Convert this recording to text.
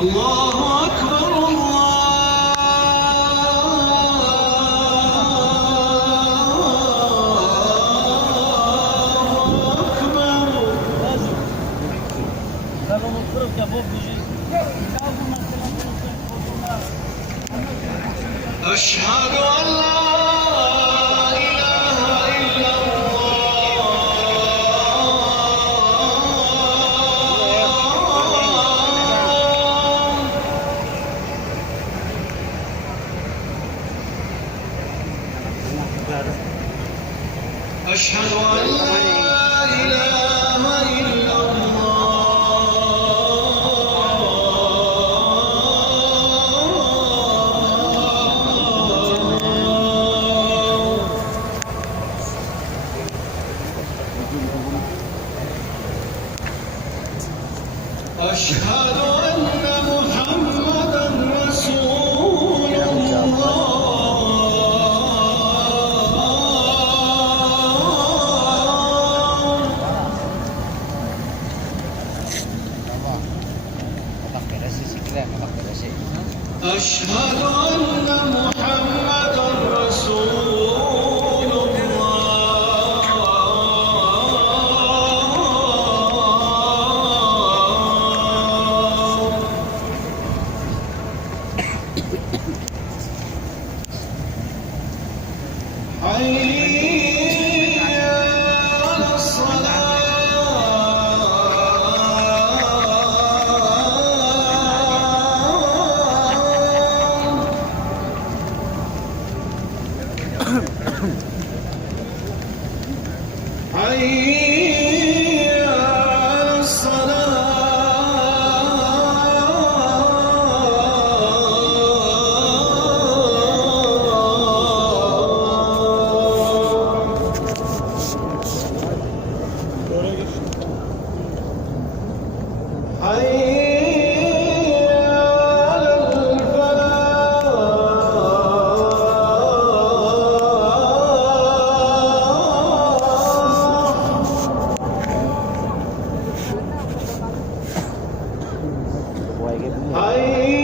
الله أكبر الله أكبر. أشهد أن لا إله إلا أشهد أن لا إله إلا أشهد أن محمدًا رسول الله. أشهد أن محمدًا رسول الله. حي على الصلاة. حي على الصلاة. حي على الفلاح. حي